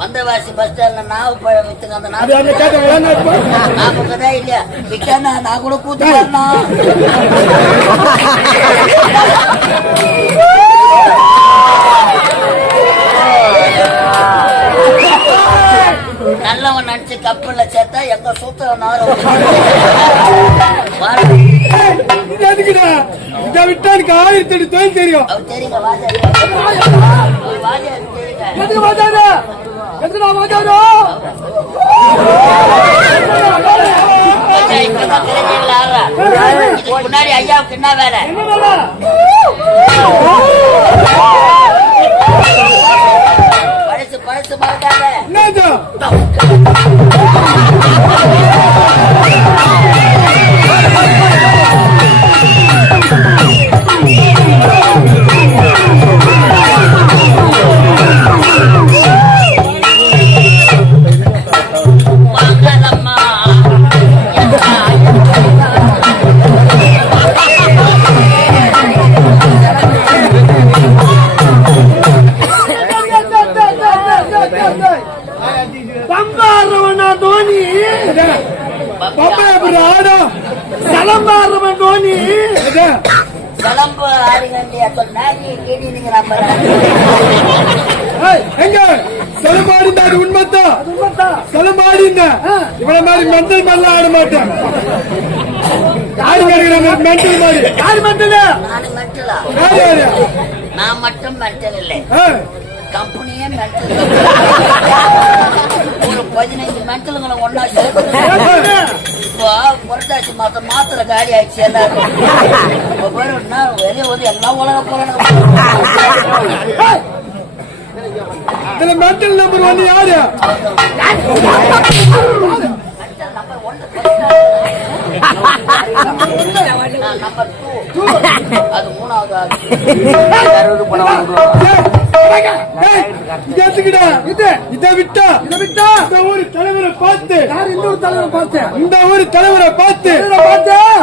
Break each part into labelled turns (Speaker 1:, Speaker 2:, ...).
Speaker 1: Vandavasi bus ஸ்டாண்ட்ல நாவு பழம் வித்துங்க அந்த கொடுக்கதா இல்லையா? விட்டானா நான் கூட கூத்து நல்லவன் நினைச்சு கப்பல்ல சேர்த்தா எங்க சூத்திர நாரும்
Speaker 2: விட்டா எனக்கு ஆயிரத்தி எட்டு தொழில் தெரியும்.
Speaker 1: தெரியுங்க வாஜா வாஜா ஆடுறா. இதுக்கு முன்னாடி ஐயாவுக்கு என்ன வேலை?
Speaker 2: பம்பாடுறவனா தோனி? பப்பா எப்படி ஆடும் சலம்பாடுறவன் தோனி.
Speaker 1: சிலம்பு ஆடுங்க
Speaker 2: எங்க? சலமாடி அது உண்மைதான் சலமாடி இவனை மாதிரி மென்டல் மாதிரிலாம் ஆட மாட்டேன். யாரு கேட்கிற? மென்டல் மாதிரி. யாரு மென்டல்
Speaker 1: நான் மட்டும் மென்டல் இல்லை. கம்பெனியே மென்டல் ஒரு பதினைந்து மென்டலுங்களை ஒன்னா சேர்த்து இப்போ புரட்டாசி மாசம் மாத்திரை காலி ஆயிடுச்சு எல்லாரும் இப்போ வெளியே வந்து எல்லாம் உலக போறாங்க
Speaker 2: இதுல மென்டல் நம்பர் ஒன்னு யாரு?
Speaker 1: நம்பர் டூ அது மூணாவது பணம் வாங்குறோம்.
Speaker 2: ஏய், இது எதுக்குடா? இதை விட்டா? இந்த ஊர் தலைவரை பார்த்து. இந்த ஊர் தலைவரை பார்த்து? இந்த ஊர் தலைவரை பார்த்து.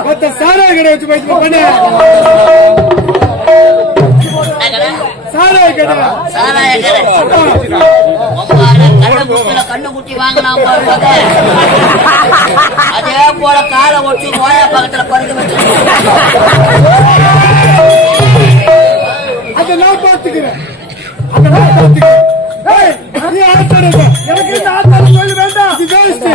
Speaker 2: மொத்த சாராய கடை வச்சு போயிட்டு பண்ண? சாராய கடை
Speaker 1: சாராய கடை. கண்ணு குட்டி பாருங்க. அதே போல காலை ஒட்டி ஓயா பக்கத்துல பறிக்க வச்சு
Speaker 2: அதை நான் பார்த்துக்கிறேன். அந்த ஏய், நீ ஆட்டாடுங்க. எனக்கு இந்த ஆட்டாட தொழில் வேண்டாம். இது waste.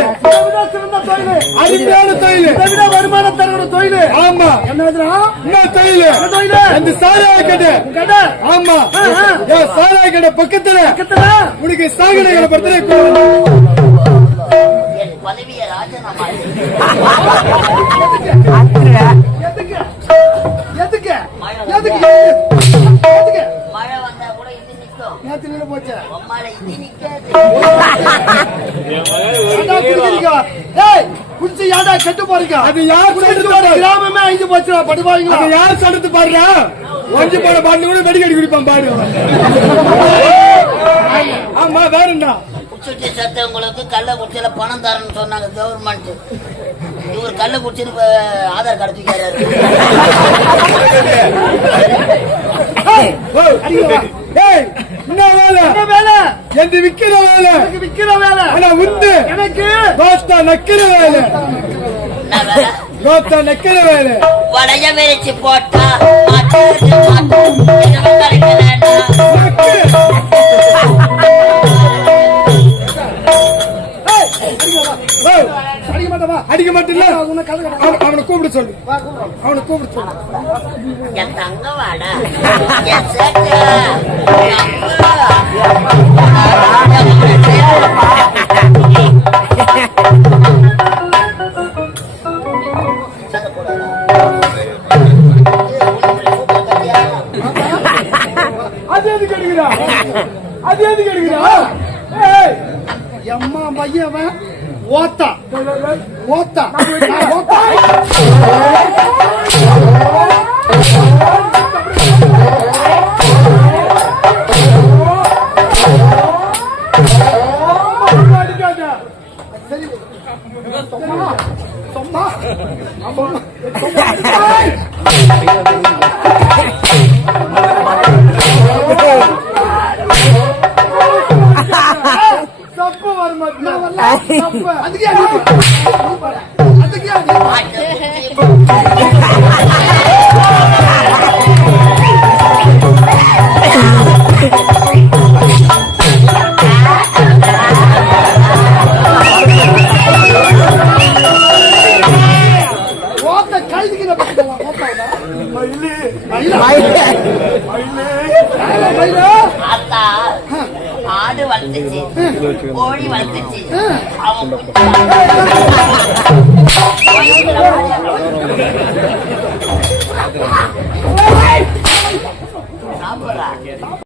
Speaker 2: சிறந்த தொழில். அருமையான தொழில். இதைவிட வருமானம் தருகிற தொழில். ஆமா. என்ன தொழில்? அந்த சாராய கடை. ஆமா. சாராய கடை பக்கத்துல உனக்கு சாகடைகளை பத்தி
Speaker 1: பதவியை ராஜினாமா
Speaker 2: எதுக்கு
Speaker 1: எதுக்கு?
Speaker 2: நேத்து நின்று போச்சு. குடிச்சு யாரா கெட்டு போறீங்க? அது யார் கிராமமே ஐந்து போச்சு படுவாங்க அது யார் சொல்றது பாருடா? ஒஞ்சு போன பாட்டு கூட வெடிக்கடி குடிப்பான் பாரு. ஆமா வேறண்டா
Speaker 1: குடிச்சுட்டு செத்தவங்களுக்கு கள்ளக்குறிச்சியில பணம் தரேன்னு சொன்னாங்க கவர்மெண்ட் இவர் கள்ளக்குறிச்சின்னு ஆதார் கார்டு தூக்கிறாரு
Speaker 2: ஏய் என்ன வேலை? என்ன வேலை? எந்த விக்கிற வேலை? விக்கிற வேலை. ஆனா உண்டு. எனக்கு? தோஸ்தா நக்கிற வேலை. தோஸ்தா நக்கிற வேலை.
Speaker 1: வளைய விரிச்சு போட்டா மாட்டு மாட்டு
Speaker 2: அவனை கூப்பிட. சொல்லு அவனை கூப்பிட சொல்லு.
Speaker 1: என் தங்க வாடா. என் சேட்டு. என்
Speaker 2: அது எதுக்கு எடுக்கிறா? அது எதுக்கு எடுக்கிறா? ஏய் எம்மா பையன் ஓத்தா ஓத்தா ஓத்தா. தப்பு. அதுக்கு ஏன் நீ போற? நீ போற. அதுக்கு ஏன் நீ
Speaker 1: ஆடு வளர்த்துச்சு கோழி வளர்த்துச்சு. அவன்